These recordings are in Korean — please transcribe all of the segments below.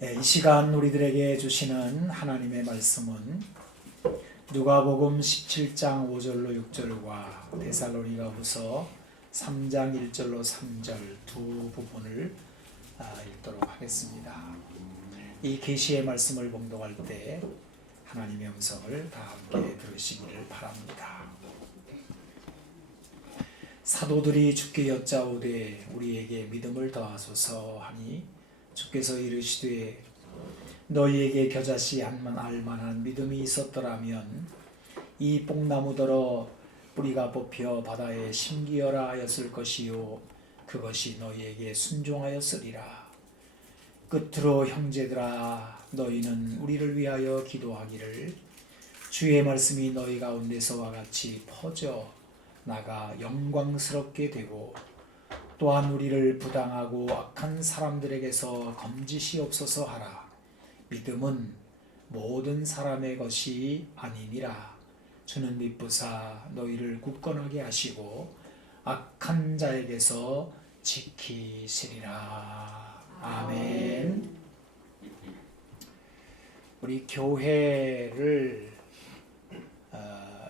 이 시간 우리들에게 주시는 하나님의 말씀은 누가복음 17장 5절로 6절과 데살로니가후서 3장 1절로 3절 두 부분을 읽도록 하겠습니다. 이 계시의 말씀을 봉독할 때 하나님의 음성을 다 함께 들으시기를 바랍니다. 사도들이 주께 여짜오되 우리에게 믿음을 더하소서 하니 주께서 이르시되 너희에게 겨자씨 한만 알만한 믿음이 있었더라면 이 뽕나무더러 뿌리가 뽑혀 바다에 심기어라 하였을 것이요 그것이 너희에게 순종하였으리라. 끝으로 형제들아 너희는 우리를 위하여 기도하기를 주의 말씀이 너희 가운데서와 같이 퍼져 나가 영광스럽게 되고 또한 우리를 부당하고 악한 사람들에게서 건지시옵소서 하라. 믿음은 모든 사람의 것이 아니니라. 주는 미쁘사 너희를 굳건하게 하시고 악한 자에게서 지키시리라. 아멘. 우리 교회를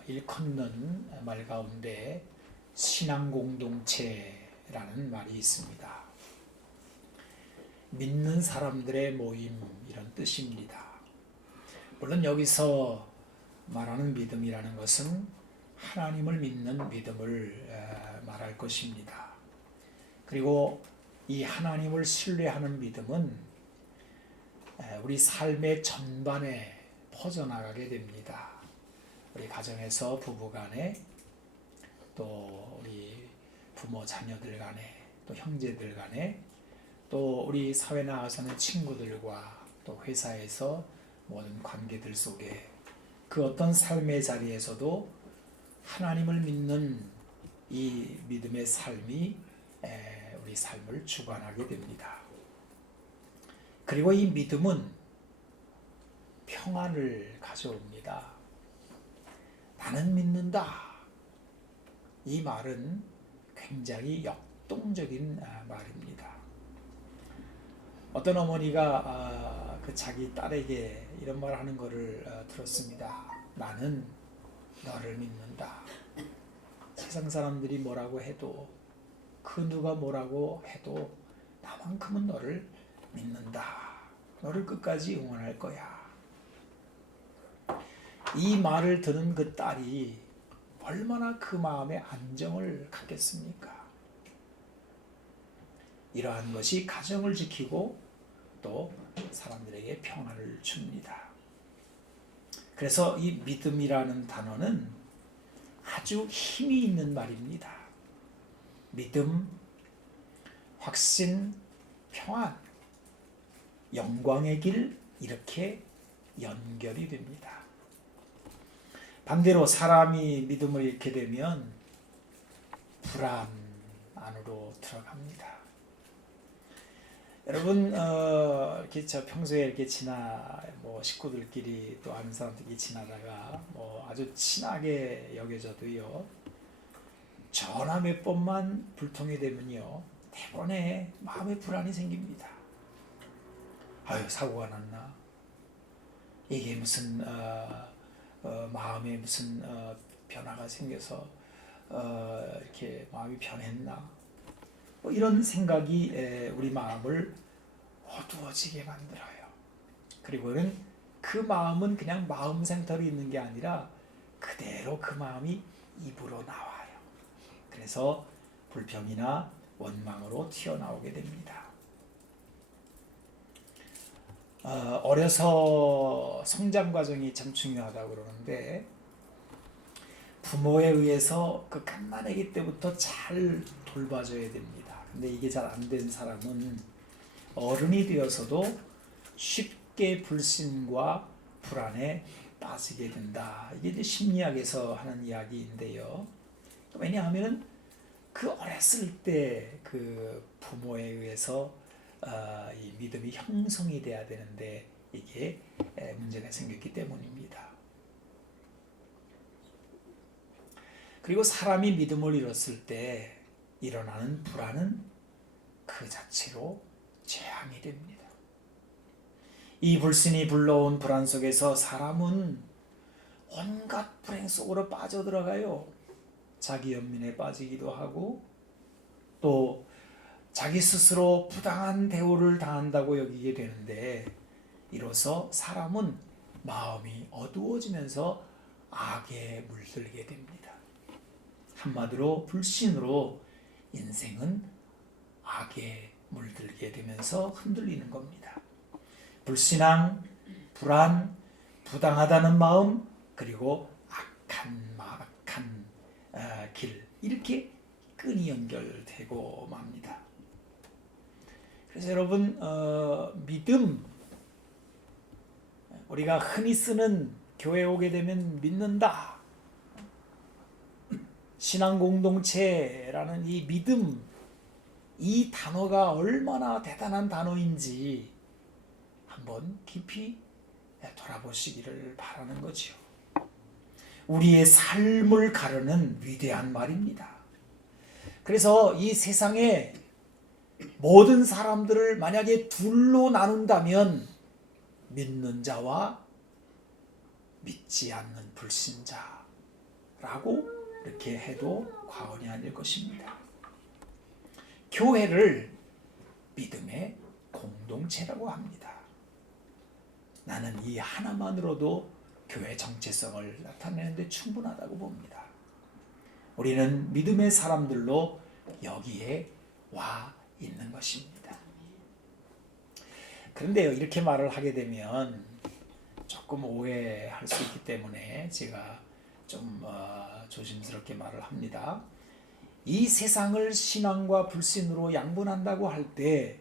일컫는 말 가운데 신앙공동체라는 말이 있습니다. 믿는 사람들의 모임 이런 뜻입니다. 물론 여기서 말하는 믿음이라는 것은 하나님을 믿는 믿음을 말할 것입니다. 그리고 이 하나님을 신뢰하는 믿음은 우리 삶의 전반에 퍼져나가게 됩니다. 우리 가정에서 부부간에 또 우리 부모 자녀들 간에 또 형제들 간에 또 우리 사회 나가서는 친구들과 또 회사에서 모든 관계들 속에 그 어떤 삶의 자리에서도 하나님을 믿는 이 믿음의 삶이 우리 삶을 주관하게 됩니다. 그리고 이 믿음은 평안을 가져옵니다. 나는 믿는다. 이 말은 굉장히 역동적인 말입니다. 어떤 어머니가 그 자기 딸에게 이런 말 하는 것을 들었습니다. 나는 너를 믿는다. 세상 사람들이 뭐라고 해도 그 누가 뭐라고 해도 나만큼은 너를 믿는다. 너를 끝까지 응원할 거야. 이 말을 들은 그 딸이 얼마나 그 마음에 안정을 갖겠습니까? 이러한 것이 가정을 지키고 또 사람들에게 평안을 줍니다. 그래서 이 믿음이라는 단어는 아주 힘이 있는 말입니다. 믿음, 확신, 평안, 영광의 길 이렇게 연결이 됩니다. 반대로 사람이 믿음을 잃게 되면 불안 안으로 들어갑니다. 여러분 이렇게 저 평소에 이렇게 식구들끼리 또 아는 사람들끼리 지나다가 아주 친하게 여겨져도요 전화 몇 번만 불통이 되면요 대번에 마음에 불안이 생깁니다. 아유 사고가 났나? 이게 무슨 마음에 무슨 변화가 생겨서 이렇게 마음이 변했나? 이런 생각이 우리 마음을 어두워지게 만들어요. 그리고는 그 마음은 그냥 마음 상태로 있는 게 아니라 그대로 그 마음이 입으로 나와요. 그래서 불평이나 원망으로 튀어나오게 됩니다. 어려서 성장 과정이 참 중요하다고 그러는데 부모에 의해서 그 갓난아기 때부터 잘 돌봐줘야 됩니다. 근데 이게 잘 안 된 사람은 어른이 되어서도 쉽게 불신과 불안에 빠지게 된다. 이게 이제 심리학에서 하는 이야기인데요. 왜냐하면 그 어렸을 때 그 부모에 의해서 이 믿음이 형성이 돼야 되는데 이게 문제가 생겼기 때문입니다. 그리고 사람이 믿음을 잃었을 때 일어나는 불안은 그 자체로 재앙이 됩니다. 이 불신이 불러온 불안 속에서 사람은 온갖 불행 속으로 빠져들어가요. 자기 연민에 빠지기도 하고 또 자기 스스로 부당한 대우를 당한다고 여기게 되는데 이로써 사람은 마음이 어두워지면서 악에 물들게 됩니다. 한마디로 불신으로 인생은 악에 물들게 되면서 흔들리는 겁니다. 불신앙, 불안, 부당하다는 마음, 그리고 악한 길, 이렇게 끈이 연결되고 맙니다. 그래서 여러분, 믿음, 우리가 흔히 쓰는 교회 오게 되면 믿는다, 신앙 공동체라는 이 믿음, 이 단어가 얼마나 대단한 단어인지 한번 깊이 돌아보시기를 바라는 거지요. 우리의 삶을 가르는 위대한 말입니다. 그래서 이 세상에 모든 사람들을 만약에 둘로 나눈다면 믿는 자와 믿지 않는 불신자라고 이렇게 해도 과언이 아닐 것입니다. 교회를 믿음의 공동체라고 합니다. 나는 이 하나만으로도 교회 정체성을 나타내는데 충분하다고 봅니다. 우리는 믿음의 사람들로 여기에 와 있는 것입니다. 그런데요, 이렇게 말을 하게 되면 조금 오해할 수 있기 때문에 제가 좀 조심스럽게 말을 합니다. 이 세상을 신앙과 불신으로 양분한다고 할 때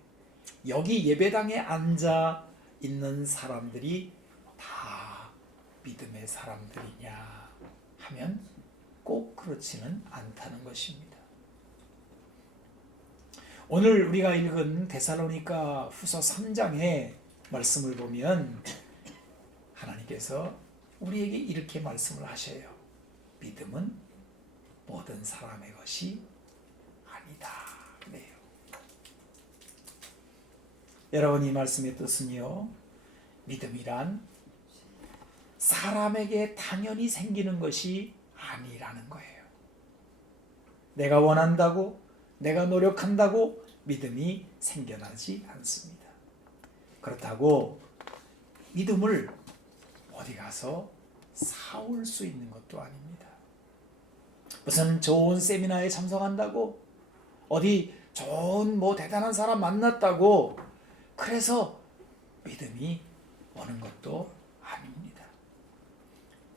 여기 예배당에 앉아 있는 사람들이 다 믿음의 사람들이냐 하면 꼭 그렇지는 않다는 것입니다. 오늘 우리가 읽은 데살로니가 후서 3장의 말씀을 보면 하나님께서 우리에게 이렇게 말씀을 하셔요. 믿음은 모든 사람의 것이 아니다. 그래요. 여러분, 이 말씀의 뜻은요, 믿음이란 사람에게 당연히 생기는 것이 아니라는 거예요. 내가 원한다고, 내가 노력한다고 믿음이 생겨나지 않습니다. 그렇다고 믿음을 어디 가서 사올 수 있는 것도 아닙니다. 무슨 좋은 세미나에 참석한다고, 어디 좋은 대단한 사람 만났다고 그래서 믿음이 오는 것도 아닙니다.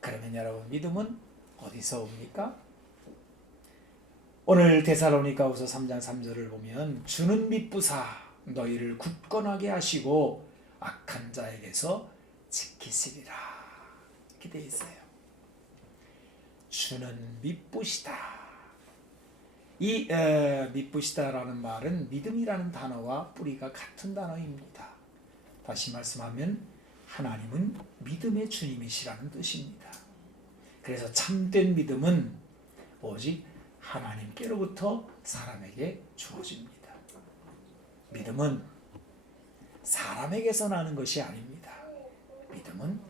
그러면 여러분, 믿음은 어디서 옵니까? 오늘 데살로니가후서 3장 3절을 보면 주는 미쁘사 너희를 굳건하게 하시고 악한 자에게서 지키시리라, 이렇게 되어 있어요. 주는 미쁘시다. 이 미쁘시다라는 말은 믿음이라는 단어와 뿌리가 같은 단어입니다. 다시 말씀하면 하나님은 믿음의 주님이시라는 뜻입니다. 그래서 참된 믿음은 오직 하나님께로부터 사람에게 주어집니다. 믿음은 사람에게서 나는 것이 아닙니다. 믿음은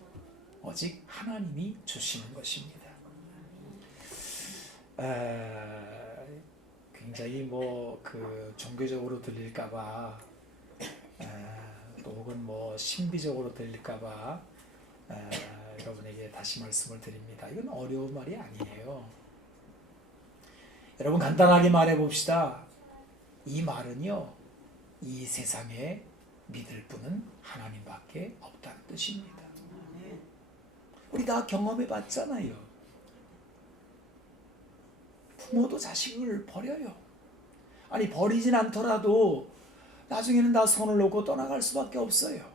오직 하나님이 주시는 것입니다. 굉장히 종교적으로 들릴까봐 또 혹은 신비적으로 들릴까봐 여러분에게 다시 말씀을 드립니다. 이건 어려운 말이 아니에요. 여러분, 간단하게 말해 봅시다. 이 말은요, 이 세상에 믿을 분은 하나님밖에 없다는 뜻입니다. 우리 다 경험해 봤잖아요. 부모도 자식을 버려요. 아니, 버리진 않더라도 나중에는 다 손을 놓고 떠나갈 수밖에 없어요.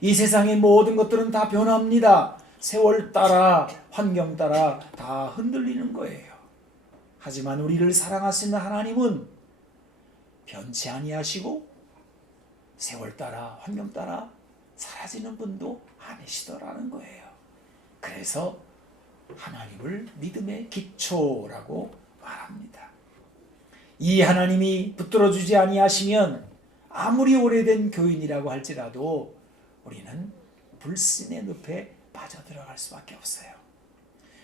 이 세상의 모든 것들은 다 변합니다. 세월 따라, 환경 따라 다 흔들리는 거예요. 하지만 우리를 사랑하시는 하나님은 변치 아니하시고 세월 따라, 환경 따라 사라지는 분도 아니시더라는 거예요. 그래서 하나님을 믿음의 기초라고 말합니다. 이 하나님이 붙들어주지 아니하시면 아무리 오래된 교인이라고 할지라도 우리는 불신의 늪에 빠져들어갈 수밖에 없어요.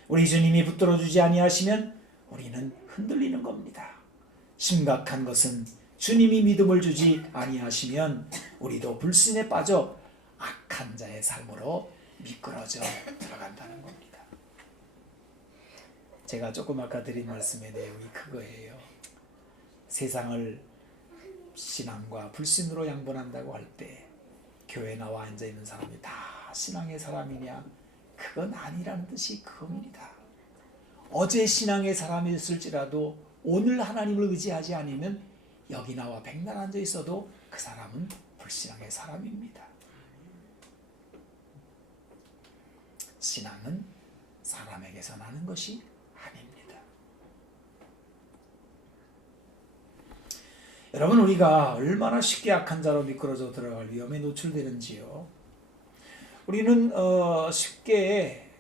우리 주님이 붙들어주지 아니하시면 우리는 흔들리는 겁니다. 심각한 것은 주님이 믿음을 주지 아니하시면 우리도 불신에 빠져 악한 자의 삶으로 미끄러져 들어간다는 겁니다. 제가 조금 아까 드린 말씀의 내용이 그거예요. 세상을 신앙과 불신으로 양분한다고 할 때 교회 나와 앉아있는 사람이 다 신앙의 사람이냐? 그건 아니라는 뜻이 그겁니다. 어제 신앙의 사람이었을지라도 오늘 하나님을 의지하지 않으면 여기 나와 백날 앉아 있어도 그 사람은 불신앙의 사람입니다. 신앙은 사람에게서 나는 것이 아닙니다. 여러분, 우리가 얼마나 쉽게 악한 자로 미끄러져 들어갈 위험에 노출되는지요. 우리는 쉽게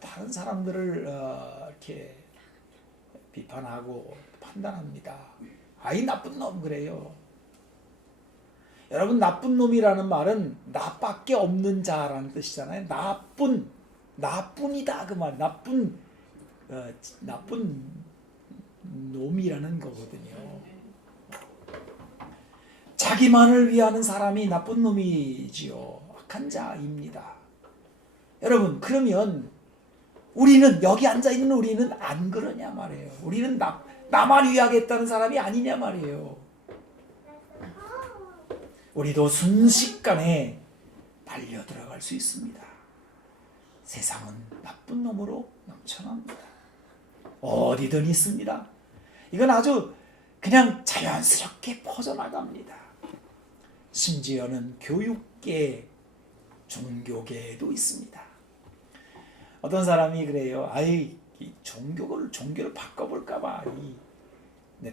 다른 사람들을 이렇게 비판하고 판단합니다. 아이 나쁜 놈 그래요. 여러분, 나쁜 놈이라는 말은 나밖에 없는 자라는 뜻이잖아요. 나뿐이다 그 말. 나쁜 놈이라는 거거든요. 자기만을 위하는 사람이 나쁜 놈이지요. 악한 자입니다. 여러분, 그러면 우리는 여기 앉아있는 우리는 안 그러냐 말이에요. 우리는 나만 위하겠다는 사람이 아니냐 말이에요. 우리도 순식간에 달려 들어갈 수 있습니다. 세상은 나쁜 놈으로 넘쳐납니다. 어디든 있습니다. 이건 아주 그냥 자연스럽게 퍼져나갑니다. 심지어는 교육계, 종교계에도 있습니다. 어떤 사람이 그래요. 아이, 종교를 바꿔볼까봐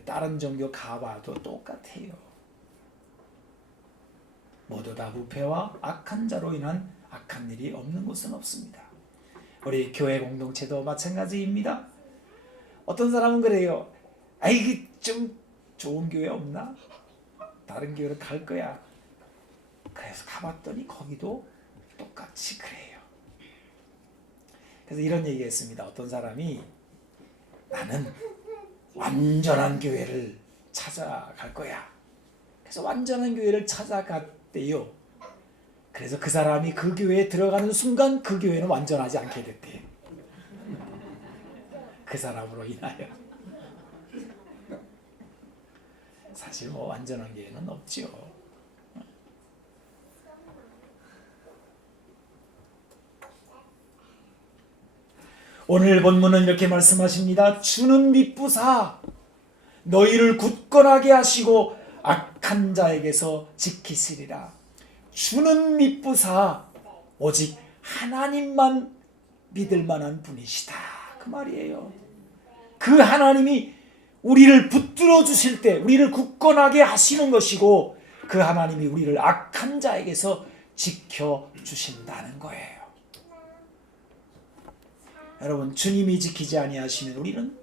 다른 종교 가봐도 똑같아요. 모두 다 부패와 악한 자로 인한 악한 일이 없는 곳은 없습니다. 우리 교회 공동체도 마찬가지입니다. 어떤 사람은 그래요. 아이, 좀 좋은 교회 없나? 다른 교회로 갈 거야. 그래서 가봤더니 거기도 똑같이 그래요. 그래서 이런 얘기했습니다. 어떤 사람이 나는 완전한 교회를 찾아갈 거야. 그래서 완전한 교회를 찾아갔대요. 그래서 그 사람이 그 교회에 들어가는 순간 그 교회는 완전하지 않게 됐대요. 그 사람으로 인하여. 사실 완전한 교회는 없지요. 오늘 본문은 이렇게 말씀하십니다. 주는 미쁘사 너희를 굳건하게 하시고 악한 자에게서 지키시리라. 주는 미쁘사 오직 하나님만 믿을 만한 분이시다. 그 말이에요. 그 하나님이 우리를 붙들어 주실 때 우리를 굳건하게 하시는 것이고 그 하나님이 우리를 악한 자에게서 지켜주신다는 거예요. 여러분, 주님이 지키지 아니하시면 우리는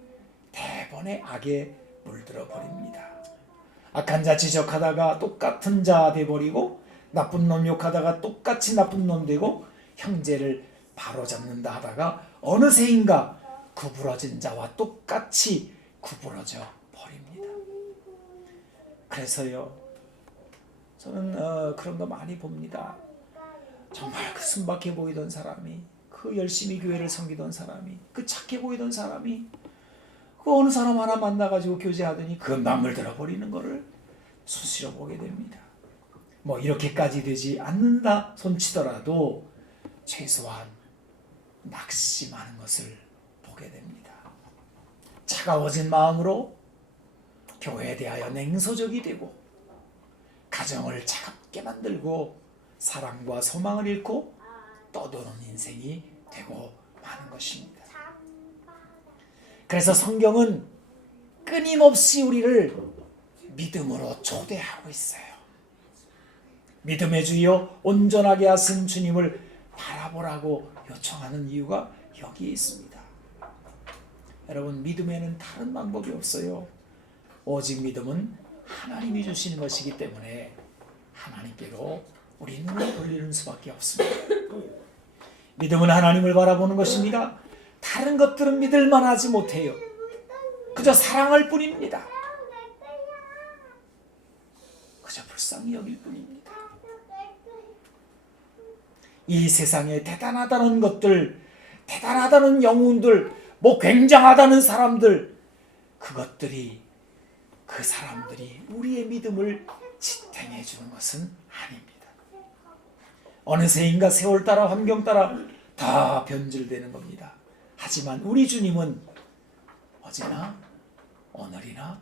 대번에 악에 물들어 버립니다. 악한 자 지적하다가 똑같은 자 돼버리고 나쁜 놈 욕하다가 똑같이 나쁜 놈 되고 형제를 바로잡는다 하다가 어느새인가 구부러진 자와 똑같이 구부러져 버립니다. 그래서요, 저는 그런 거 많이 봅니다. 정말 그 순박해 보이던 사람이, 그 열심히 교회를 섬기던 사람이, 그 착해 보이던 사람이 그 어느 사람 하나 만나가지고 교제하더니 그 남을 들어버리는 거를 수시로 보게 됩니다. 이렇게까지 되지 않는다 손치더라도 최소한 낙심하는 것을 보게 됩니다. 차가워진 마음으로 교회에 대하여 냉소적이 되고 가정을 차갑게 만들고 사랑과 소망을 잃고 떠도는 인생이 되고 마는 것입니다. 그래서 성경은 끊임없이 우리를 믿음으로 초대하고 있어요. 믿음의 주여 온전하게 하신 주님을 바라보라고 요청하는 이유가 여기에 있습니다. 여러분, 믿음에는 다른 방법이 없어요. 오직 믿음은 하나님이 주시는 것이기 때문에 하나님께로 우리 눈을 돌리는 수밖에 없습니다. 믿음은 하나님을 바라보는 것입니다. 다른 것들은 믿을만 하지 못해요. 그저 사랑할 뿐입니다. 그저 불쌍히 여길 뿐입니다. 이 세상에 대단하다는 것들, 대단하다는 영웅들, 굉장하다는 사람들, 그것들이, 그 사람들이 우리의 믿음을 지탱해 주는 것은 아닙니다. 어느새인가 세월 따라 환경 따라 다 변질되는 겁니다. 하지만 우리 주님은 어제나 오늘이나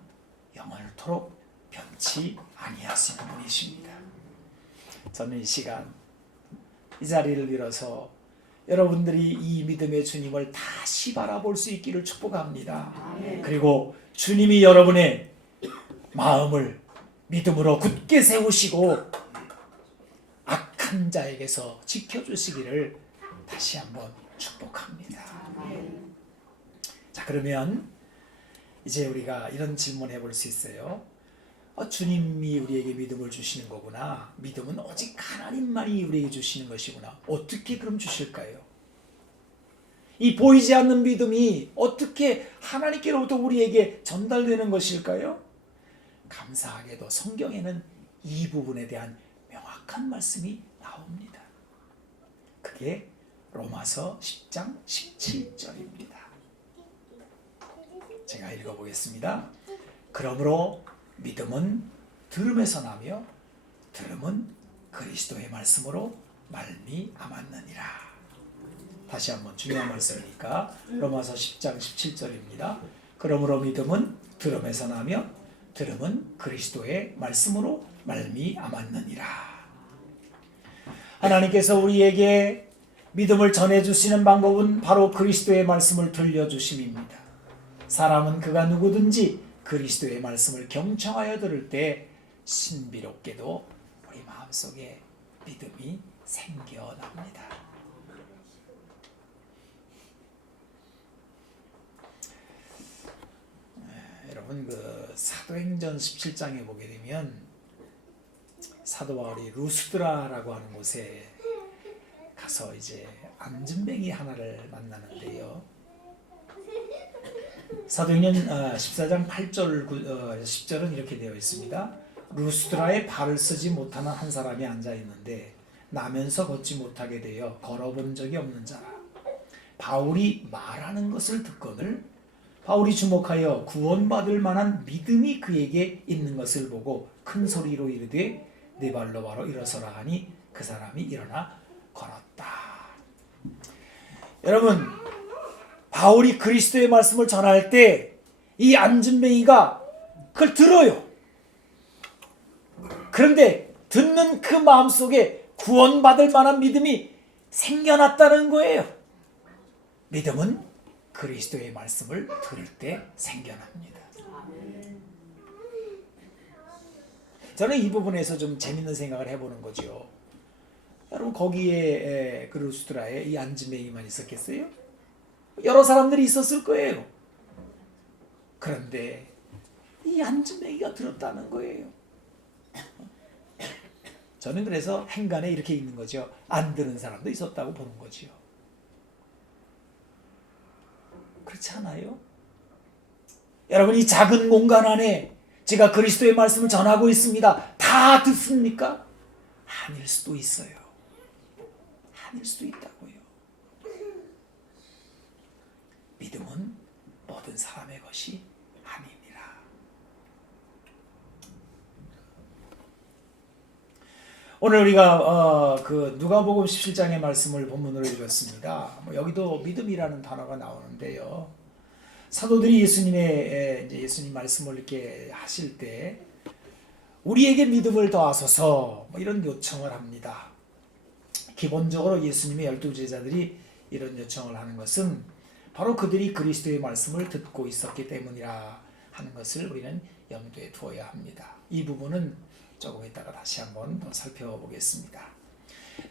영원토록 변치 아니하시는 분이십니다. 저는 이 시간 이 자리를 빌어서 여러분들이 이 믿음의 주님을 다시 바라볼 수 있기를 축복합니다. 그리고 주님이 여러분의 마음을 믿음으로 굳게 세우시고 악한 자에게서 지켜주시기를 다시 한번 축복합니다. 자, 그러면 이제 우리가 이런 질문 해볼 수 있어요. 주님이 우리에게 믿음을 주시는 거구나. 믿음은 오직 하나님만이 우리에게 주시는 것이구나. 어떻게 그럼 주실까요? 이 보이지 않는 믿음이 어떻게 하나님께로부터 우리에게 전달되는 것일까요? 감사하게도 성경에는 이 부분에 대한 명확한 말씀이 나옵니다. 그게 로마서 10장 17절입니다. 제가 읽어보겠습니다. 그러므로 믿음은 들음에서 나며 들음은 그리스도의 말씀으로 말미암았느니라. 다시 한번 중요한 말씀이니까 로마서 10장 17절입니다. 그러므로 믿음은 들음에서 나며 들음은 그리스도의 말씀으로 말미암았느니라. 하나님께서 우리에게 믿음을 전해주시는 방법은 바로 그리스도의 말씀을 들려주심입니다. 사람은 그가 누구든지 그리스도의 말씀을 경청하여 들을 때 신비롭게도 우리 마음속에 믿음이 생겨납니다. 여러분, 그 사도행전 17장에 보게 되면 사도 바울이 루스드라라고 하는 곳에 가서 이제 안진뱅이 하나를 만나는데요. 사도행전 14장 8절 10절은 이렇게 되어 있습니다. 루스드라에 발을 쓰지 못하는 한 사람이 앉아 있는데 나면서 걷지 못하게 되어 걸어본 적이 없는 자라. 바울이 말하는 것을 듣거늘 바울이 주목하여 구원받을 만한 믿음이 그에게 있는 것을 보고 큰 소리로 이르되 네 발로 바로 일어서라 하니 그 사람이 일어나 걸었다. 여러분, 바울이 그리스도의 말씀을 전할 때 이 안진뱅이가 그걸 들어요. 그런데 듣는 그 마음속에 구원받을 만한 믿음이 생겨났다는 거예요. 믿음은 그리스도의 말씀을 들을 때 생겨납니다. 저는 이 부분에서 좀 재밌는 생각을 해보는 거죠. 여러분, 거기에 그 루스드라에 이 안진뱅이만 있었겠어요? 여러 사람들이 있었을 거예요. 그런데 이 안진뱅이가 들었다는 거예요. 저는 그래서 행간에 이렇게 있는 거죠. 안 들은 사람도 있었다고 보는 거죠. 그렇지 않아요? 여러분, 이 작은 공간 안에 제가 그리스도의 말씀을 전하고 있습니다. 다 듣습니까? 아닐 수도 있어요. 아닐 수도 있다고요. 믿음은 모든 사람의 것이 아니니라. 오늘 우리가 그 누가복음 17장의 말씀을 본문으로 읽었습니다. 여기도 믿음이라는 단어가 나오는데요. 사도들이 예수님 말씀을 이렇게 하실 때 우리에게 믿음을 더하소서 이런 요청을 합니다. 기본적으로 예수님의 12제자들이 이런 요청을 하는 것은 바로 그들이 그리스도의 말씀을 듣고 있었기 때문이라 하는 것을 우리는 염두에 두어야 합니다. 이 부분은 조금 이따가 다시 한번 더 살펴보겠습니다.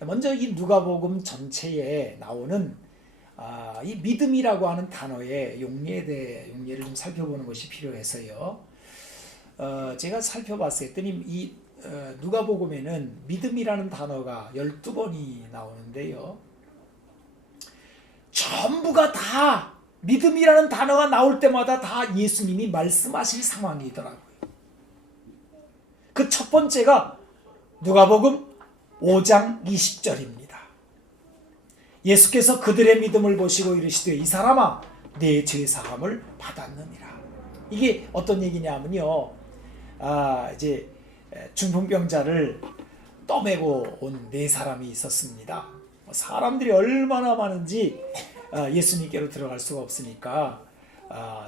먼저 이 누가복음 전체에 나오는 이 믿음이라고 하는 단어의 용례를 좀 살펴보는 것이 필요해서요. 제가 살펴봤어요. 했더니 이 누가복음에는 믿음이라는 단어가 12번이 나오는데요. 전부가 다 믿음이라는 단어가 나올 때마다 다 예수님이 말씀하실 상황이더라고요. 그 첫 번째가 누가복음 5장 20절입니다. 예수께서 그들의 믿음을 보시고 이르시되 이 사람아 내 죄사함을 받았느니라. 이게 어떤 얘기냐면요. 이제 중풍병자를 떠매고 온 네 사람이 있었습니다. 사람들이 얼마나 많은지 예수님께로 들어갈 수가 없으니까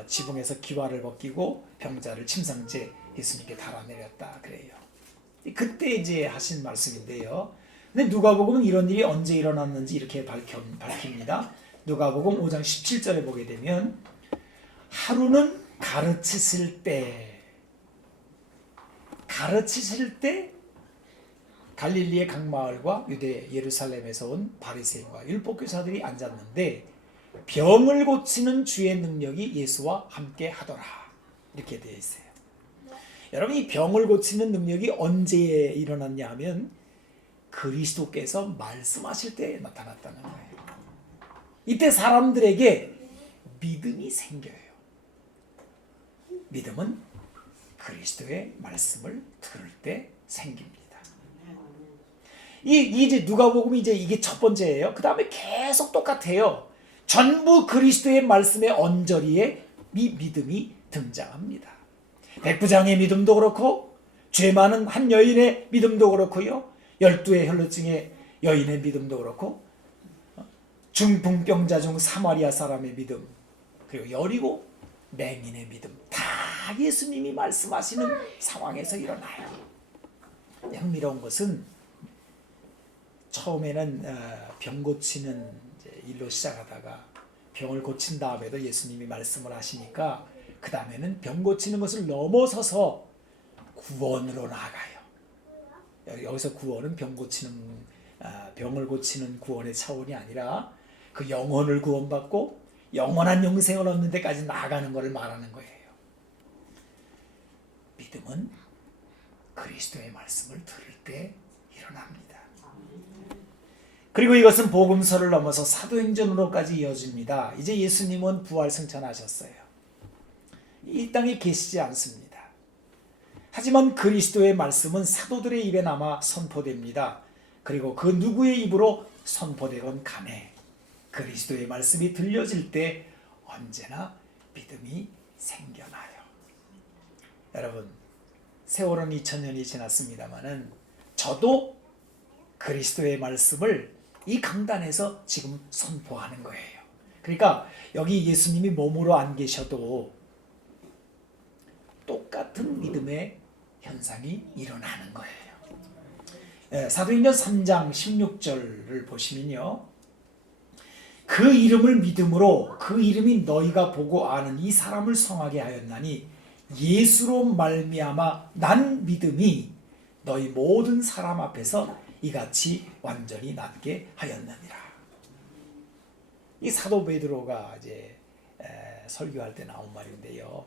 지붕에서 기와를 벗기고 병자를 침상째 예수님께 달아내렸다 그래요. 그때 이제 하신 말씀인데요. 근데 누가복음은 이런 일이 언제 일어났는지 이렇게 밝힙니다. 누가복음 5장 17절에 보게 되면 하루는 가르치실 때 갈릴리의 각 마을과 유대 예루살렘에서 온 바리새인과 율법교사들이 앉았는데 병을 고치는 주의 능력이 예수와 함께 하더라. 이렇게 되어 있어요. 여러분, 이 병을 고치는 능력이 언제 일어났냐 하면 그리스도께서 말씀하실 때 나타났다는 거예요. 이때 사람들에게 믿음이 생겨요. 믿음은 그리스도의 말씀을 들을 때 생깁니다. 이제 누가복음이 이게 첫 번째예요. 그 다음에 계속 똑같아요. 전부 그리스도의 말씀의 언저리에 이 믿음이 등장합니다. 백부장의 믿음도 그렇고 죄 많은 한 여인의 믿음도 그렇고요. 12의 혈루증의 여인의 믿음도 그렇고 중풍병자 중 사마리아 사람의 믿음, 그리고 여리고 맹인의 믿음, 다 예수님이 말씀하시는 상황에서 일어나요. 흥미로운 것은 처음에는 병 고치는 일로 시작하다가 병을 고친 다음에도 예수님이 말씀을 하시니까 그 다음에는 병 고치는 것을 넘어서서 구원으로 나아가요. 여기서 구원은 병을 고치는 구원의 차원이 아니라 그 영혼을 구원받고 영원한 영생을 얻는 데까지 나아가는 것을 말하는 거예요. 믿음은 그리스도의 말씀을 들을 때 일어납니다. 그리고 이것은 복음서를 넘어서 사도행전으로까지 이어집니다. 이제 예수님은 부활 승천하셨어요. 이 땅에 계시지 않습니다. 하지만 그리스도의 말씀은 사도들의 입에 남아 선포됩니다. 그리고 그 누구의 입으로 선포되건 간에 그리스도의 말씀이 들려질 때 언제나 믿음이 생겨나요. 여러분, 세월은 2000년이 지났습니다마는 저도 그리스도의 말씀을 이 강단에서 지금 선포하는 거예요. 그러니까 여기 예수님이 몸으로 안 계셔도 똑같은 믿음의 현상이 일어나는 거예요. 사도행전 3장 16절을 보시면요. 그 이름을 믿음으로 그 이름이 너희가 보고 아는 이 사람을 성하게 하였나니 예수로 말미암아 난 믿음이 너희 모든 사람 앞에서 이같이 완전히 낫게 하였느니라. 이 사도 베드로가 이제 설교할 때 나온 말인데요.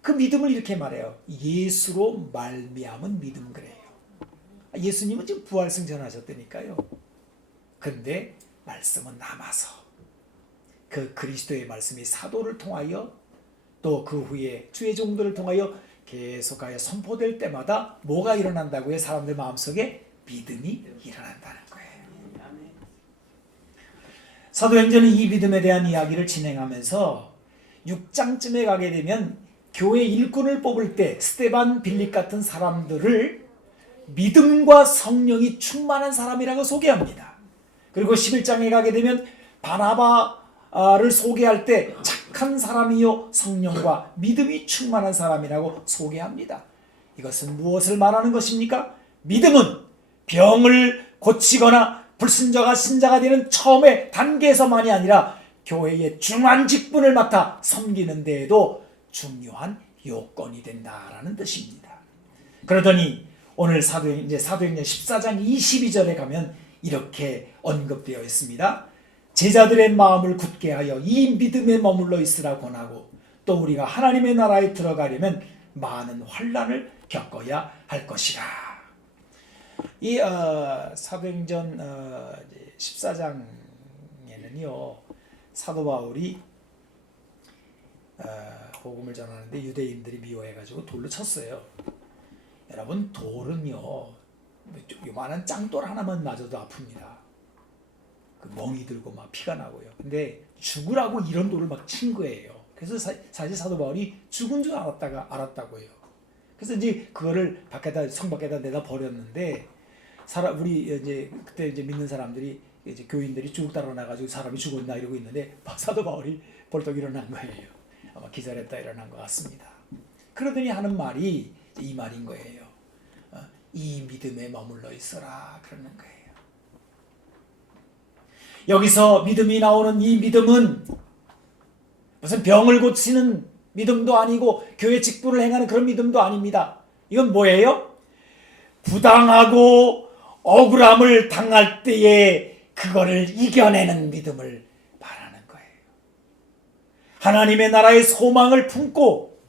그 믿음을 이렇게 말해요. 예수로 말미암은 믿음 그래요. 예수님은 지금 부활 승천하셨다니까요. 근데 말씀은 남아서 그 그리스도의 말씀이 사도를 통하여 또 그 후에 주의 종들을 통하여 계속하여 선포될 때마다 뭐가 일어난다고요? 사람들 마음속에 믿음이 일어난다는 거예요. 사도행전은 이 믿음에 대한 이야기를 진행하면서 6장쯤에 가게 되면 교회 일꾼을 뽑을 때 스데반, 빌립 같은 사람들을 믿음과 성령이 충만한 사람이라고 소개합니다. 그리고 11장에 가게 되면 바나바를 소개할 때 착한 사람이요 성령과 믿음이 충만한 사람이라고 소개합니다. 이것은 무엇을 말하는 것입니까? 믿음은 병을 고치거나 불신자가 신자가 되는 처음의 단계에서만이 아니라 교회의 중한 직분을 맡아 섬기는 데에도 중요한 요건이 된다라는 뜻입니다. 그러더니 오늘 사도행전 14장 22절에 가면 이렇게 언급되어 있습니다. 제자들의 마음을 굳게 하여 이 믿음에 머물러 있으라 권하고 또 우리가 하나님의 나라에 들어가려면 많은 환난을 겪어야 할 것이라. 이 사도행전 14장에는요 사도 바울이 복음을 전하는데 유대인들이 미워해가지고 돌로 쳤어요. 여러분, 돌은요 요만한 짱돌 하나만 맞아도 아픕니다. 그 멍이 들고 막 피가 나고요. 근데 죽으라고 이런 돌을 막 친 거예요. 그래서 사실 사도 바울이 죽은 줄 알았다고 해요. 그래서 이제 그거를 성 밖에다 내다 버렸는데 우리 이제 그때 이제 믿는 사람들이 이제 교인들이 쭉 따라나가지고 사람이 죽었나 이러고 있는데 사도 바울이 벌떡 일어난 거예요. 아마 기절했다 일어난 것 같습니다. 그러더니 하는 말이 이 말인 거예요. 이 믿음에 머물러 있어라 그러는 거예요. 여기서 믿음이 나오는 이 믿음은 무슨 병을 고치는 믿음도 아니고 교회 직분을 행하는 그런 믿음도 아닙니다. 이건 뭐예요? 부당하고 억울함을 당할 때에 그거를 이겨내는 믿음을 말하는 거예요. 하나님의 나라의 소망을 품고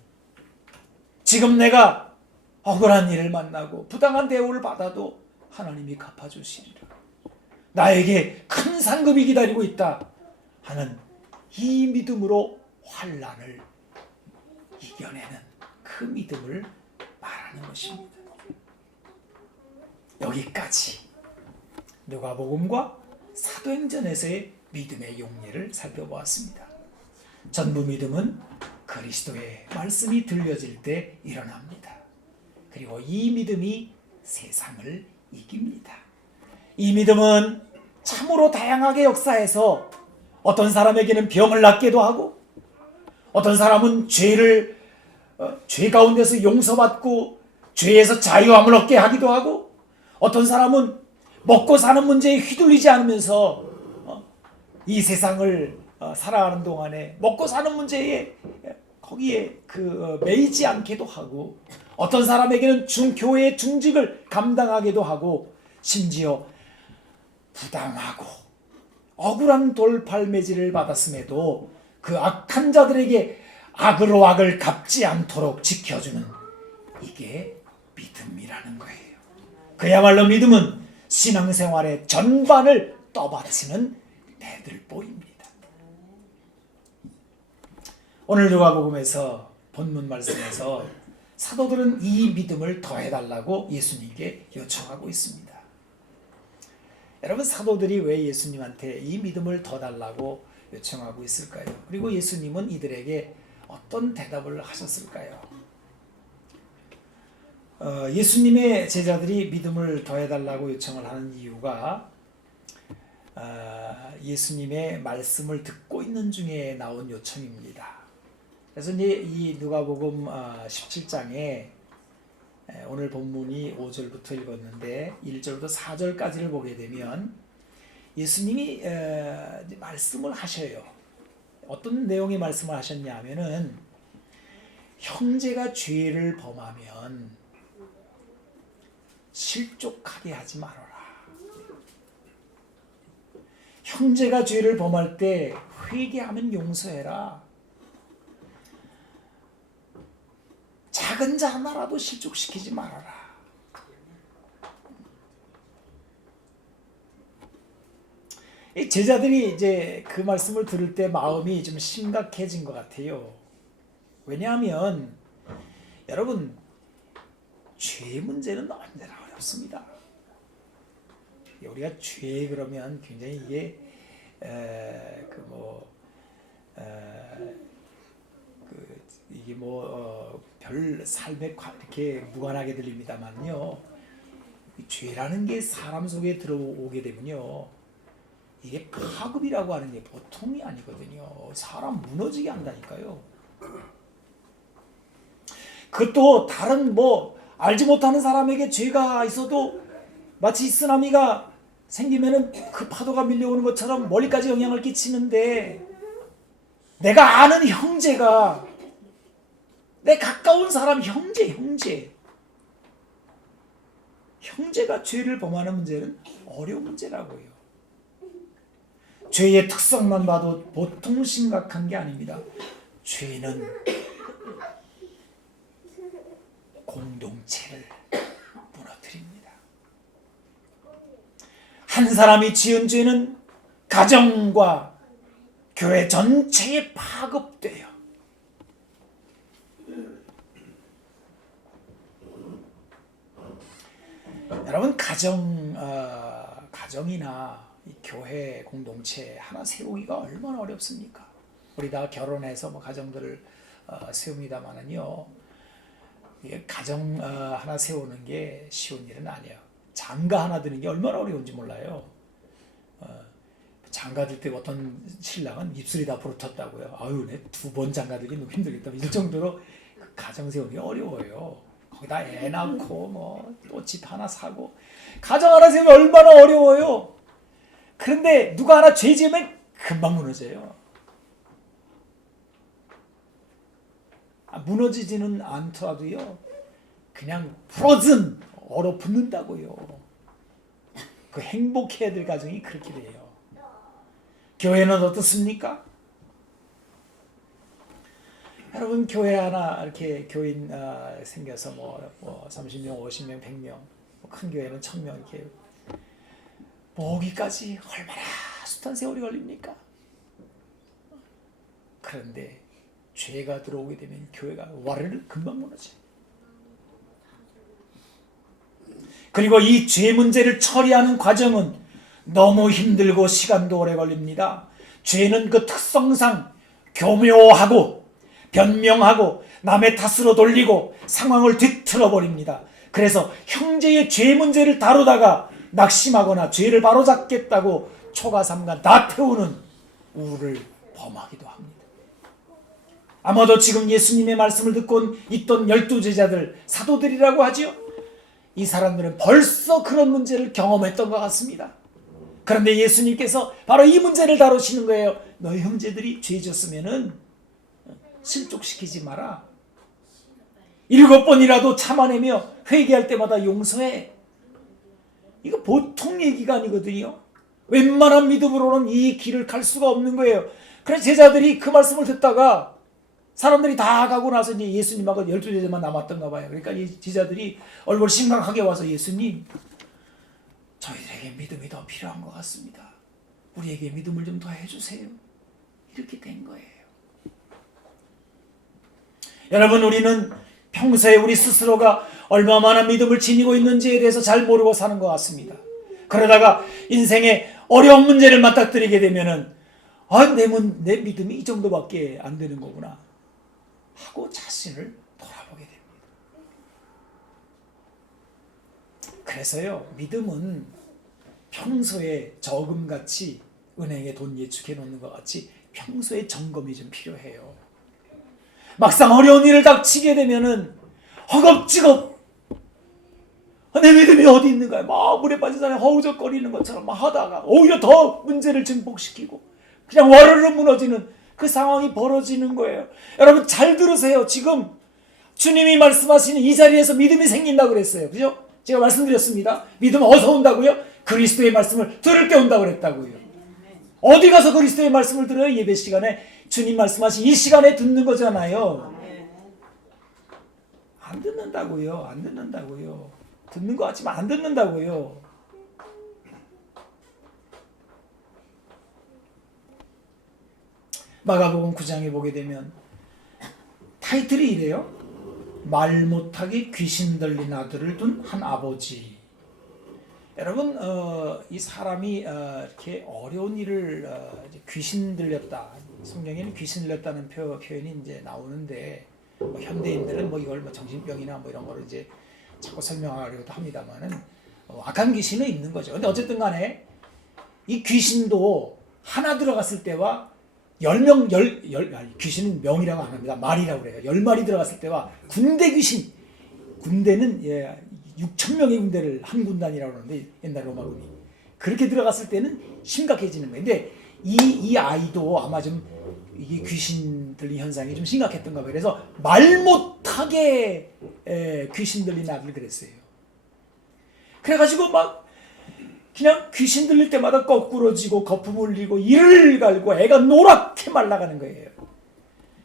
지금 내가 억울한 일을 만나고 부당한 대우를 받아도 하나님이 갚아주시리라. 나에게 큰 상급이 기다리고 있다 하는 이 믿음으로 환난을 이겨내는 그 믿음을 말하는 것입니다. 여기까지 누가복음과 사도행전에서의 믿음의 용례를 살펴보았습니다. 전부 믿음은 그리스도의 말씀이 들려질 때 일어납니다. 그리고 이 믿음이 세상을 이깁니다. 이 믿음은 참으로 다양하게 역사해서 어떤 사람에게는 병을 낫게도 하고 어떤 사람은 죄 가운데서 용서받고 죄에서 자유함을 얻게 하기도 하고 어떤 사람은 먹고 사는 문제에 휘둘리지 않으면서 이 세상을 살아가는 동안에 먹고 사는 문제에 거기에 매이지 않게도 하고 어떤 사람에게는 교회의 중직을 감당하게도 하고 심지어 부당하고 억울한 돌팔매질을 받았음에도 그 악한 자들에게 악으로 악을 갚지 않도록 지켜주는 이게 믿음이라는 거예요. 그야말로 믿음은 신앙생활의 전반을 떠받치는 대들보입니다. 오늘 누가복음에서 본문 말씀에서 사도들은 이 믿음을 더해달라고 예수님께 요청하고 있습니다. 여러분, 사도들이 왜 예수님한테 이 믿음을 더 달라고 요청하고 있을까요? 그리고 예수님은 이들에게 어떤 대답을 하셨을까요? 예수님의 제자들이 믿음을 더해달라고 요청을 하는 이유가 예수님의 말씀을 듣고 있는 중에 나온 요청입니다. 그래서 이제 이 누가복음 17장에 오늘 본문이 5절부터 읽었는데 1절부터 4절까지를 보게 되면 예수님이 말씀을 하셔요. 어떤 내용의 말씀을 하셨냐 하면은 형제가 죄를 범하면 실족하게 하지 말아라. 형제가 죄를 범할 때 회개하면 용서해라. 작은 자 하나라도 실족시키지 말아라. 제자들이 이제 그 말씀을 들을 때 마음이 좀 심각해진 것 같아요. 왜냐하면 여러분, 죄 문제는 언제나 어렵습니다. 우리가 죄 그러면 굉장히 이게 별 삶에 이렇게 무관하게 들립니다만요. 죄라는 게 사람 속에 들어오게 되면요, 이게 파급이라고 하는 게 보통이 아니거든요. 사람 무너지게 한다니까요. 그것도 다른 알지 못하는 사람에게 죄가 있어도 마치 쓰나미가 생기면은 그 파도가 밀려오는 것처럼 멀리까지 영향을 끼치는데, 내가 아는 형제가, 내 가까운 사람 형제가 죄를 범하는 문제는 어려운 문제라고요. 죄의 특성만 봐도 보통 심각한 게 아닙니다. 죄는 공동체를 무너뜨립니다. 한 사람이 지은 죄는 가정과 교회 전체에 파급돼요. 여러분 가정이나 이 교회 공동체 하나 세우기가 얼마나 어렵습니까? 우리 다 결혼해서 뭐 가정들을 세웁니다만은요, 가정 하나 세우는 게 쉬운 일은 아니에요. 장가 하나 드는 게 얼마나 어려운지 몰라요. 장가 들 때 어떤 신랑은 입술이 다 부러졌다고요. 아유, 내 2번 장가 들기 너무 힘들겠다. 이 정도로 가정 세우기 어려워요. 거기다 애 낳고 뭐 또 집 하나 사고 가정 하나 세우기 얼마나 어려워요. 그런데 누가 하나 죄 지으면 금방 무너져요. 무너지지는 않더라도요, 그냥 부러진 얼어붙는다고요. 그 행복해야 될 가정이 그렇게 돼요. 교회는 어떻습니까? 여러분, 교회 하나 이렇게 교인 생겨서 뭐 30명, 50명, 100명, 큰 교회는 1000명 이렇게 모으기까지 얼마나 숱한 세월이 걸립니까? 그런데 죄가 들어오게 되면 교회가 와르르 금방 무너져요. 그리고 이 죄 문제를 처리하는 과정은 너무 힘들고 시간도 오래 걸립니다. 죄는 그 특성상 교묘하고 변명하고 남의 탓으로 돌리고 상황을 뒤틀어 버립니다. 그래서 형제의 죄 문제를 다루다가 낙심하거나 죄를 바로잡겠다고 초가삼가 다 태우는 우를 범하기도 합니다. 아마도 지금 예수님의 말씀을 듣고 있던 12제자들, 사도들이라고 하지요. 이 사람들은 벌써 그런 문제를 경험했던 것 같습니다. 그런데 예수님께서 바로 이 문제를 다루시는 거예요. 너희 형제들이 죄 졌으면은 실족시키지 마라. 7번이라도 참아내며 회개할 때마다 용서해. 이거 보통 얘기가 아니거든요. 웬만한 믿음으로는 이 길을 갈 수가 없는 거예요. 그래서 제자들이 그 말씀을 듣다가 사람들이 다 가고 나서 이제 예수님하고 12제자만 남았던가 봐요. 그러니까 이 제자들이 얼굴 심각하게 와서, 예수님, 저희들에게 믿음이 더 필요한 것 같습니다. 우리에게 믿음을 좀 더 해주세요. 이렇게 된 거예요. 여러분, 우리는 평소에 우리 스스로가 얼마나 믿음을 지니고 있는지에 대해서 잘 모르고 사는 것 같습니다. 그러다가 인생의 어려운 문제를 맞닥뜨리게 되면은 내 믿음이 이 정도밖에 안 되는 거구나 하고 자신을 돌아보게 됩니다. 그래서요, 믿음은 평소에 저금같이 은행에 돈 예축해 놓는 것 같이 평소에 점검이 좀 필요해요. 막상 어려운 일을 닥치게 되면은 허겁지겁 내 믿음이 어디 있는가, 막 물에 빠진 사람이 허우적거리는 것처럼 막 하다가 오히려 더 문제를 증폭시키고 그냥 와르르 무너지는 그 상황이 벌어지는 거예요. 여러분, 잘 들으세요. 지금 주님이 말씀하시는 이 자리에서 믿음이 생긴다고 그랬어요. 그죠? 제가 말씀드렸습니다. 믿음 어디서 온다고요? 그리스도의 말씀을 들을 때 온다고 그랬다고요. 어디 가서 그리스도의 말씀을 들어요? 예배 시간에 주님 말씀하신 이 시간에 듣는 거잖아요. 안 듣는다고요. 안 듣는다고요. 듣는 것 같지만 안 듣는다고요. 마가복음 9장에 보게 되면 타이틀이 이래요. 말 못하게 귀신 들린 아들을 둔 한 아버지. 여러분, 이 사람이 이렇게 어려운 일을 귀신 들렸다. 성경에는 귀신 들렸다는 표현이 이제 나오는데, 뭐 현대인들은 뭐 이걸 뭐 정신병이나 뭐 이런 거를 이제 자꾸 설명하려고 합니다만은 악한 귀신은 있는 거죠. 근데 어쨌든 간에 이 귀신도 하나 들어갔을 때와 10명, 귀신은 명이라고 안 합니다. 말이라고 그래요. 10마리 들어갔을 때와 군대 귀신, 군대는 6,000명의 군대를 한 군단이라고 그러는데, 옛날 로마군이 그렇게 들어갔을 때는 심각해지는 거예요. 근데 이 아이도 아마 좀 이게 귀신 들린 현상이 좀 심각했던가 봐요. 그래서 말 못하게 귀신 들린 아들 그랬어요. 그래가지고 막 그냥 귀신 들릴 때마다 거꾸러지고 거품 흘리고 이를 갈고 애가 노랗게 말라가는 거예요.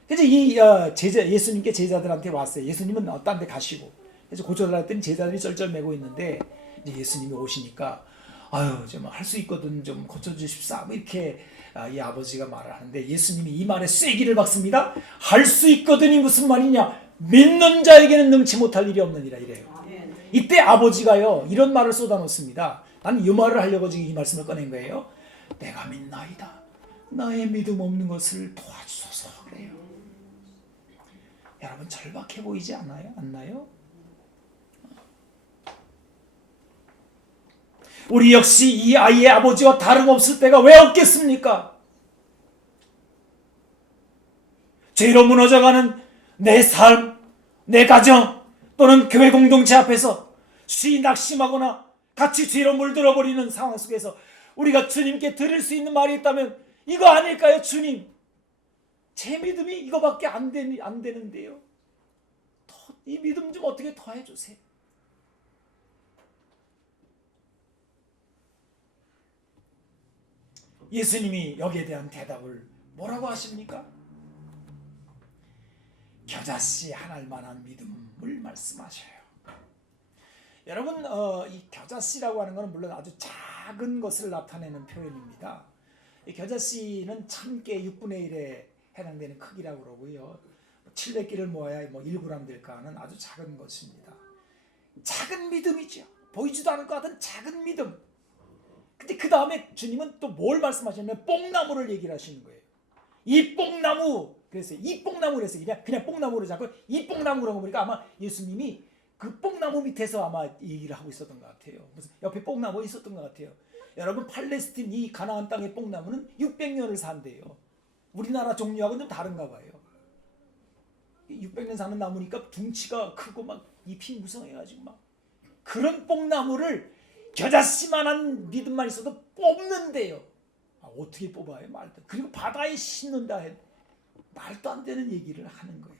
그래서 이 예수님께 제자들한테 왔어요. 예수님은 딴 데 가시고 그래서 고쳐달라 했더니 제자들이 쩔쩔매고 있는데 이제 예수님이 오시니까 아유 좀 할 수 있거든 좀 고쳐주십사 뭐 이렇게 이 아버지가 말을 하는데 예수님이 이 말에 쐐기를 박습니다. 할 수 있거든이 무슨 말이냐? 믿는 자에게는 능치 못할 일이 없느니라 이래요. 이때 아버지가요 이런 말을 쏟아놓습니다. 나는 이 말을 하려고 지금 이 말씀을 꺼낸 거예요. 내가 믿나이다. 나의 믿음 없는 것을 도와주소서 그래요. 여러분 절박해 보이지 않나요? 우리 역시 이 아이의 아버지와 다름없을 때가 왜 없겠습니까? 죄로 무너져가는 내 삶, 내 가정 또는 교회 공동체 앞에서 수위 낙심하거나 같이 죄로 물들어 버리는 상황 속에서 우리가 주님께 드릴 수 있는 말이 있다면 이거 아닐까요? 주님, 제 믿음이 이거밖에 안 되는데요. 이 믿음 좀 어떻게 더 해주세요. 예수님이 여기에 대한 대답을 뭐라고 하십니까? 겨자씨 하나일 만한 믿음을 말씀하셔요. 여러분 이 겨자씨라고 하는 것은 물론 아주 작은 것을 나타내는 표현입니다. 이 겨자씨는 1000개 6분의 1에 해당되는 크기라고 그러고요. 700개를 모아야 1g 될까 하는 아주 작은 것입니다. 작은 믿음이죠. 보이지도 않을 것 같은 작은 믿음. 근데 그 다음에 주님은 또 뭘 말씀하시냐면 뽕나무를 얘기를 하시는 거예요. 이 뽕나무, 그래서 이 뽕나무 그래서 그냥 뽕나무로 잡고 이 뽕나무라고 보니까 아마 예수님이 그 뽕나무 밑에서 아마 얘기를 하고 있었던 것 같아요. 무슨 옆에 뽕나무 있었던 것 같아요. 여러분 팔레스틴 이 가나안 땅의 뽕나무는 600년을 산대요. 우리나라 종류하고는 좀 다른가 봐요. 600년 사는 나무니까 둥치가 크고 막 잎이 무성해가지고 막 그런 뽕나무를 겨자씨만한 믿음만 있어도 뽑는데요. 어떻게 뽑아요? 말도. 그리고 바다에 심는다 해. 말도 안 되는 얘기를 하는 거예요.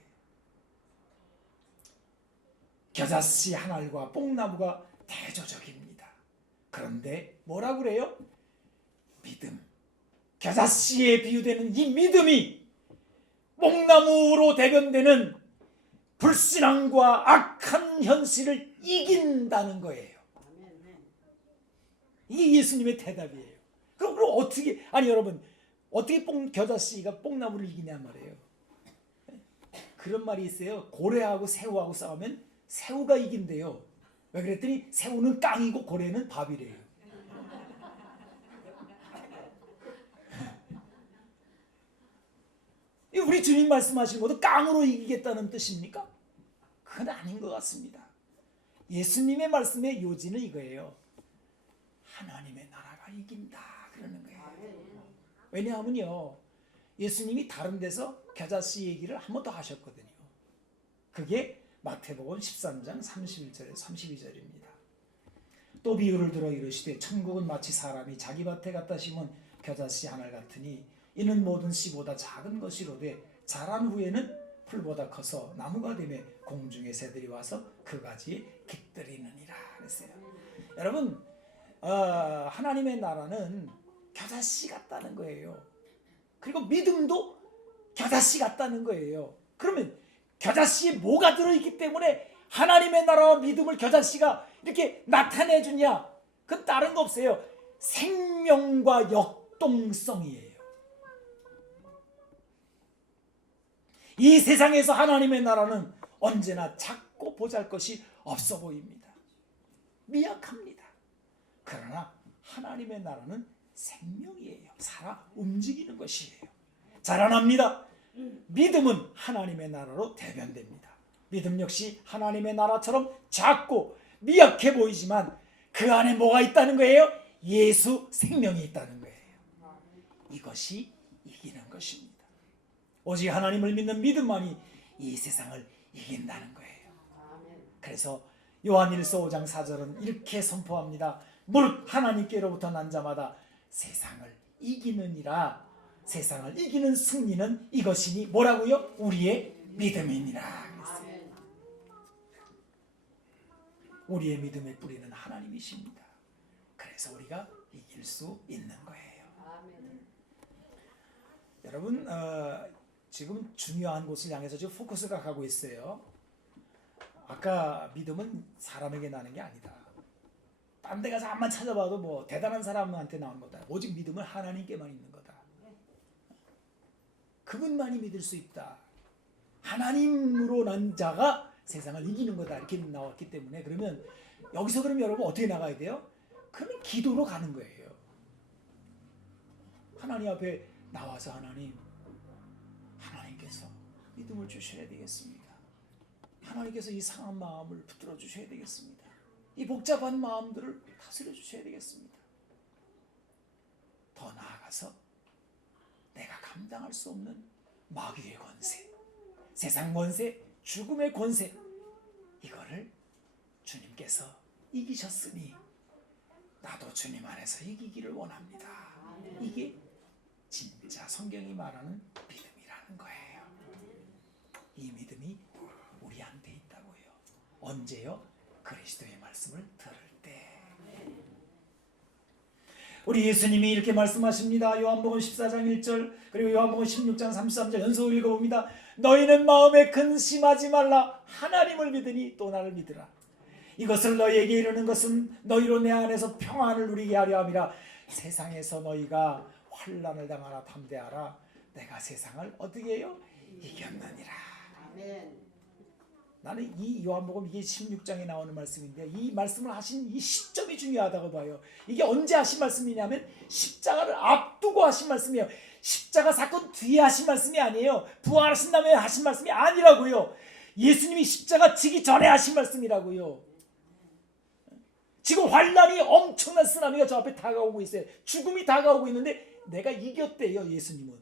겨자씨 한 알과 뽕나무가 대조적입니다. 그런데 뭐라 그래요? 믿음. 겨자씨에 비유되는 이 믿음이 뽕나무로 대변되는 불신앙과 악한 현실을 이긴다는 거예요. 이게 예수님의 대답이에요. 그럼 어떻게 여러분 어떻게 겨자씨가 뽕나무를 이기냐 말이에요. 그런 말이 있어요. 고래하고 새우하고 싸우면 새우가 이긴대요. 왜 그랬더니 새우는 깡이고 고래는 밥이래요. 우리 주님 말씀하시는 것도 깡으로 이기겠다는 뜻입니까? 그건 아닌 것 같습니다. 예수님의 말씀의 요지는 이거예요. 하나님의 나라가 이긴다 그러는 거예요. 왜냐하면요 예수님이 다른 데서 겨자씨 얘기를 한 번 더 하셨거든요. 그게 마태복음 13장 31절에 32절입니다. 또 비유를 들어 이르시되 천국은 마치 사람이 자기 밭에 갖다 심은 겨자씨 한 알 같으니 이는 모든 씨보다 작은 것이로되 자란 후에는 풀보다 커서 나무가 되매 공중의 새들이 와서 그 가지에 깃들이느니라 그랬어요. 여러분 하나님의 나라는 겨자씨 같다는 거예요. 그리고 믿음도 겨자씨 같다는 거예요. 그러면 겨자씨에 뭐가 들어있기 때문에 하나님의 나라와 믿음을 겨자씨가 이렇게 나타내 주냐? 그건 다른 거 없어요. 생명과 역동성이에요. 이 세상에서 하나님의 나라는 언제나 작고 보잘것이 없어 보입니다. 미약합니다. 그러나 하나님의 나라는 생명이에요. 살아 움직이는 것이에요. 자라납니다. 믿음은 하나님의 나라로 대변됩니다. 믿음 역시 하나님의 나라처럼 작고 미약해 보이지만 그 안에 뭐가 있다는 거예요? 예수 생명이 있다는 거예요. 이것이 이기는 것입니다. 오직 하나님을 믿는 믿음만이 이 세상을 이긴다는 거예요. 그래서 요한일서 5장 4절은 이렇게 선포합니다. 무릇 하나님께로부터 난 자마다 세상을 이기느니라. 세상을 이기는 승리는 이것이니 뭐라고요? 우리의 믿음이니라. 우리의 믿음의 뿌리는 하나님이십니다. 그래서 우리가 이길 수 있는 거예요. 여러분 지금 중요한 곳을 향해서 지금 포커스가 가고 있어요. 아까 믿음은 사람에게 나는 게 아니다. 딴 데 가서 암만 찾아봐도 뭐 대단한 사람한테 나온 거다. 오직 믿음은 하나님께만 있는 거다. 그분만이 믿을 수 있다. 하나님으로 난 자가 세상을 이기는 거다. 이렇게 나왔기 때문에 그러면 여기서 그럼 여러분 어떻게 나가야 돼요? 그러면 기도로 가는 거예요. 하나님 앞에 나와서 하나님께서 믿음을 주셔야 되겠습니다. 하나님께서 이 상한 마음을 붙들어 주셔야 되겠습니다. 이 복잡한 마음들을 다스려 주셔야 되겠습니다. 더 나아가서 내가 감당할 수 없는 마귀의 권세, 세상 권세, 죽음의 권세, 이거를 주님께서 이기셨으니 나도 주님 안에서 이기기를 원합니다. 이게 진짜 성경이 말하는 믿음이라는 거예요. 이 믿음이 우리한테 있다고요. 언제요? 그리스도의 말씀을 들을 때. 우리 예수님이 이렇게 말씀하십니다. 요한복음 14장 1절 그리고 요한복음 16장 33절 연속으로 읽어봅니다. 너희는 마음에 근심하지 말라. 하나님을 믿으니 또 나를 믿으라. 이것을 너희에게 이르는 것은 너희로 내 안에서 평안을 누리게 하려 함이라. 세상에서 너희가 환난을 당하나 담대하라. 내가 세상을 어떻게 해요? 이겼느니라. 아멘. 나는 이 요한복음 이게 16장에 나오는 말씀인데 이 말씀을 하신 이 시점이 중요하다고 봐요. 이게 언제 하신 말씀이냐면 십자가를 앞두고 하신 말씀이에요. 십자가 사건 뒤에 하신 말씀이 아니에요. 부활하신 다음에 하신 말씀이 아니라고요. 예수님이 십자가 지기 전에 하신 말씀이라고요. 지금 환난이 엄청난 쓰나미가 저 앞에 다가오고 있어요. 죽음이 다가오고 있는데 내가 이겼대요. 예수님은.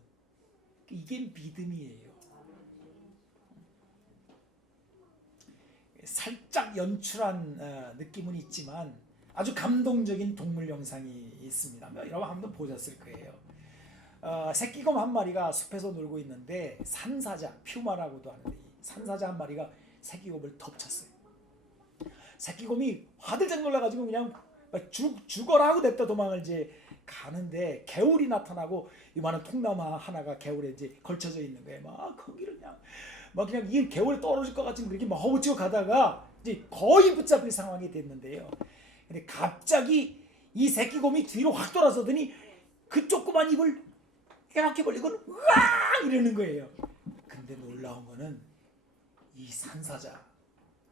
이게 믿음이에요. 살짝 연출한 느낌은 있지만 아주 감동적인 동물 영상이 있습니다. 여러분 한번 보셨을 거예요. 새끼곰 한 마리가 숲에서 놀고 있는데 산사자, 퓨마라고도 하는데 이 산사자 한 마리가 새끼곰을 덮쳤어요. 새끼곰이 화들짝 놀라가지고 그냥 죽어라 하고 냅다 도망을 이제 가는데 개울이 나타나고 이만한 통나무 하나가 개울에 이제 걸쳐져 있는 거예요. 막 거기를 그냥 이 개울에 떨어질 것 같이 그렇게 막 허우치고 가다가 이제 거의 붙잡힐 상황이 됐는데요. 근데 갑자기 이 새끼곰이 뒤로 확 돌아서더니 그 조그만 입을 이렇게 벌리고 으악 이러는 거예요. 근데 놀라운 거는 이 산사자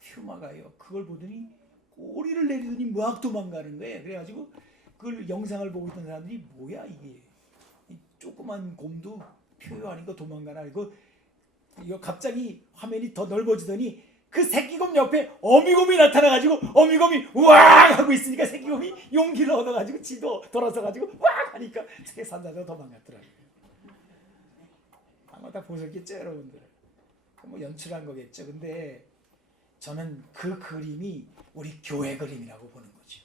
퓨마가요. 그걸 보더니 꼬리를 내리더니 막 도망가는 거예요. 그래가지고 그걸 영상을 보고 있던 사람들이 뭐야 이게 이 조그만 곰도 표효 아닌 거 도망가나 이거 갑자기 화면이 더 넓어지더니 그 새끼곰 옆에 어미곰이 나타나가지고 어미곰이 우악 하고 있으니까 새끼곰이 용기를 얻어가지고 지도 돌아서가지고 우악 하니까 산사자가 도망갔더라고요. 아마 다 보셨겠죠 여러분들. 뭐 연출한 거겠죠. 근데 저는 그 그림이 우리 교회 그림이라고 보는 거죠.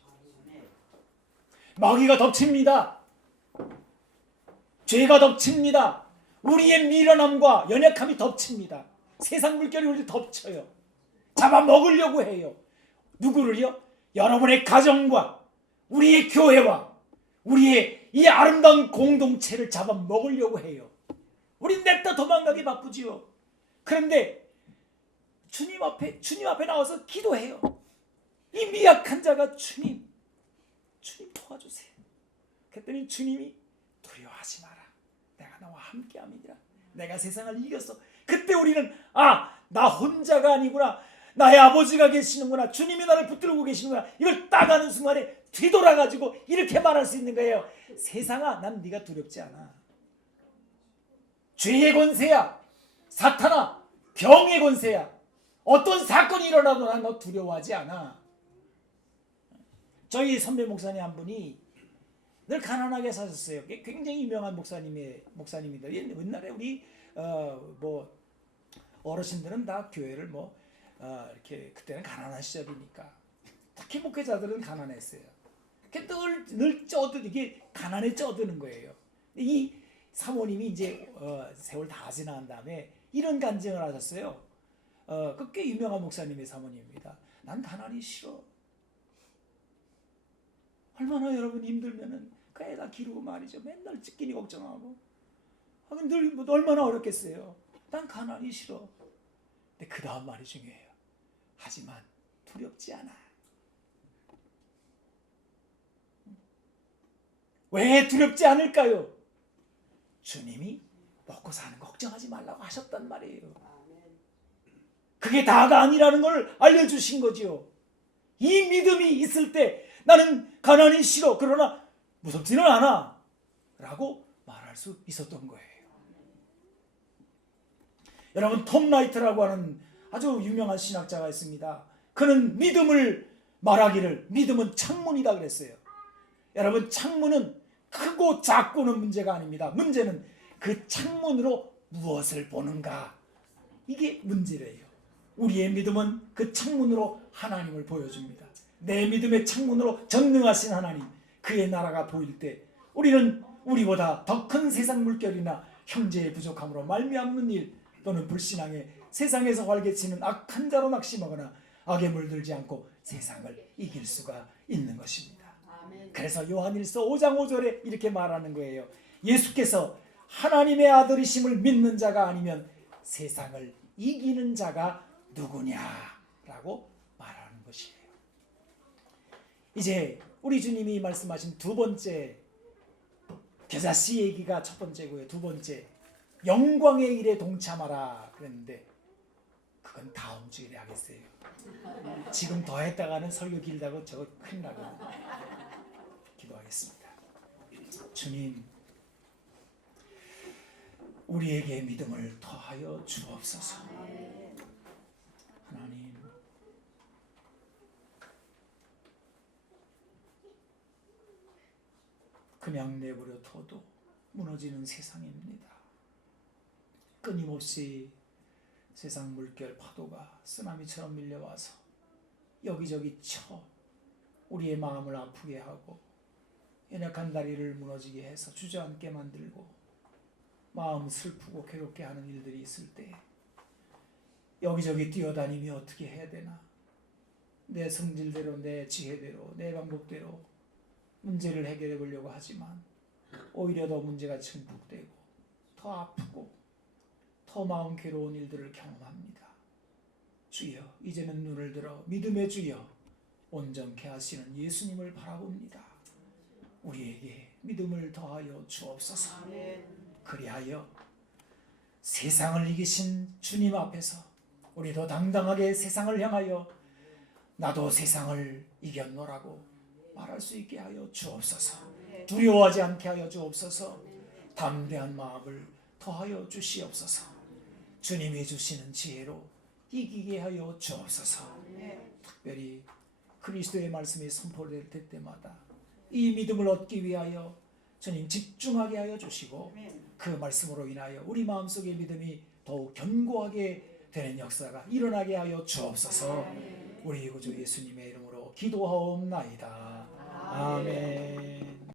마귀가 덮칩니다. 죄가 덮칩니다. 우리의 미련함과 연약함이 덮칩니다. 세상 물결이 우리를 덮쳐요. 잡아먹으려고 해요. 누구를요? 여러분의 가정과 우리의 교회와 우리의 이 아름다운 공동체를 잡아먹으려고 해요. 우린 냅다 도망가기 바쁘지요. 그런데 주님 앞에 나와서 기도해요. 이 미약한 자가 주님 도와주세요. 그랬더니 주님이 두려워하지 마라. 내가 너와 함께함이니라. 내가 세상을 이겼어. 그때 우리는 나 혼자가 아니구나. 나의 아버지가 계시는구나. 주님이 나를 붙들고 계시는구나. 이걸 딱 아는 순간에 뒤돌아가지고 이렇게 말할 수 있는 거예요. 세상아, 난 네가 두렵지 않아. 죄의 권세야. 사탄아, 병의 권세야. 어떤 사건이 일어나도 난 너 두려워하지 않아. 저희 선배 목사님 한 분이 늘 가난하게 사셨어요. 굉장히 유명한 목사님입니다. 옛날에 우리 뭐 어르신들은 다 교회를 이렇게 그때는 가난한 시절이니까 특히 목회자들은 가난했어요. 늘 이게 가난에 쪄드는 거예요. 이 사모님이 이제 세월 다 지난 다음에 이런 간증을 하셨어요. 그 꽤 유명한 목사님의 사모님입니다. 난 가난이 싫어. 얼마나 여러분 힘들면은 그 애가 기르고 말이죠. 맨날 찢기니 걱정하고. 늘 얼마나 어렵겠어요. 난 가난이 싫어. 근데 그 다음 말이 중요해요. 하지만 두렵지 않아. 왜 두렵지 않을까요? 주님이 먹고 사는 걱정하지 말라고 하셨단 말이에요. 그게 다가 아니라는 걸 알려주신 거지요. 이 믿음이 있을 때 나는 가난이 싫어, 그러나 무섭지는 않아 라고 말할 수 있었던 거예요. 여러분, 톰 라이트라고 하는 아주 유명한 신학자가 있습니다. 그는 믿음을 말하기를 믿음은 창문이다 그랬어요. 여러분, 창문은 크고 작고는 문제가 아닙니다. 문제는 그 창문으로 무엇을 보는가, 이게 문제래요. 우리의 믿음은 그 창문으로 하나님을 보여줍니다. 내 믿음의 창문으로 전능하신 하나님, 그의 나라가 보일 때 우리는 우리보다 더 큰 세상 물결이나 형제의 부족함으로 말미암는 일 또는 불신앙에 세상에서 활개치는 악한 자로 낙심하거나 악에 물들지 않고 세상을 이길 수가 있는 것입니다. 그래서 요한일서 5장 5절에 이렇게 말하는 거예요. 예수께서 하나님의 아들이심을 믿는 자가 아니면 세상을 이기는 자가 누구냐라고 말하는 것이에요. 이제 우리 주님이 말씀하신 두 번째 겨자씨 얘기가 첫 번째고요. 두 번째, 영광의 일에 동참하라 그랬는데 그건 다음 주일에 하겠어요. 지금 더 했다가는 설교 길다고 저거 큰일 나거든요. 기도하겠습니다. 주님, 우리에게 믿음을 더하여 주옵소서. 하나님, 그냥 내버려 둬도 무너지는 세상입니다. 끊임없이 세상 물결 파도가 쓰나미처럼 밀려와서 여기저기 쳐 우리의 마음을 아프게 하고 연약한 다리를 무너지게 해서 주저앉게 만들고 마음 슬프고 괴롭게 하는 일들이 있을 때 여기저기 뛰어다니며 어떻게 해야 되나, 내 성질대로, 내 지혜대로, 내 방법대로 문제를 해결해 보려고 하지만 오히려 더 문제가 증폭되고 더 아프고 더 마음 괴로운 일들을 경험합니다. 주여, 이제는 눈을 들어 믿음의 주여 온전케 하시는 예수님을 바라봅니다. 우리에게 믿음을 더하여 주옵소서. 그리하여 세상을 이기신 주님 앞에서 우리도 당당하게 세상을 향하여 나도 세상을 이겼노라고 말할 수 있게 하여 주옵소서. 두려워하지 않게 하여 주옵소서. 담대한 마음을 더하여 주시옵소서. 주님이 주시는 지혜로 이기게 하여 주옵소서. 특별히 그리스도의 말씀이 선포될 때마다 이 믿음을 얻기 위하여 주님 집중하게 하여 주시고 그 말씀으로 인하여 우리 마음속의 믿음이 더욱 견고하게 되는 역사가 일어나게 하여 주옵소서. 우리 구주 예수님의 이름으로 기도하옵나이다. 아멘.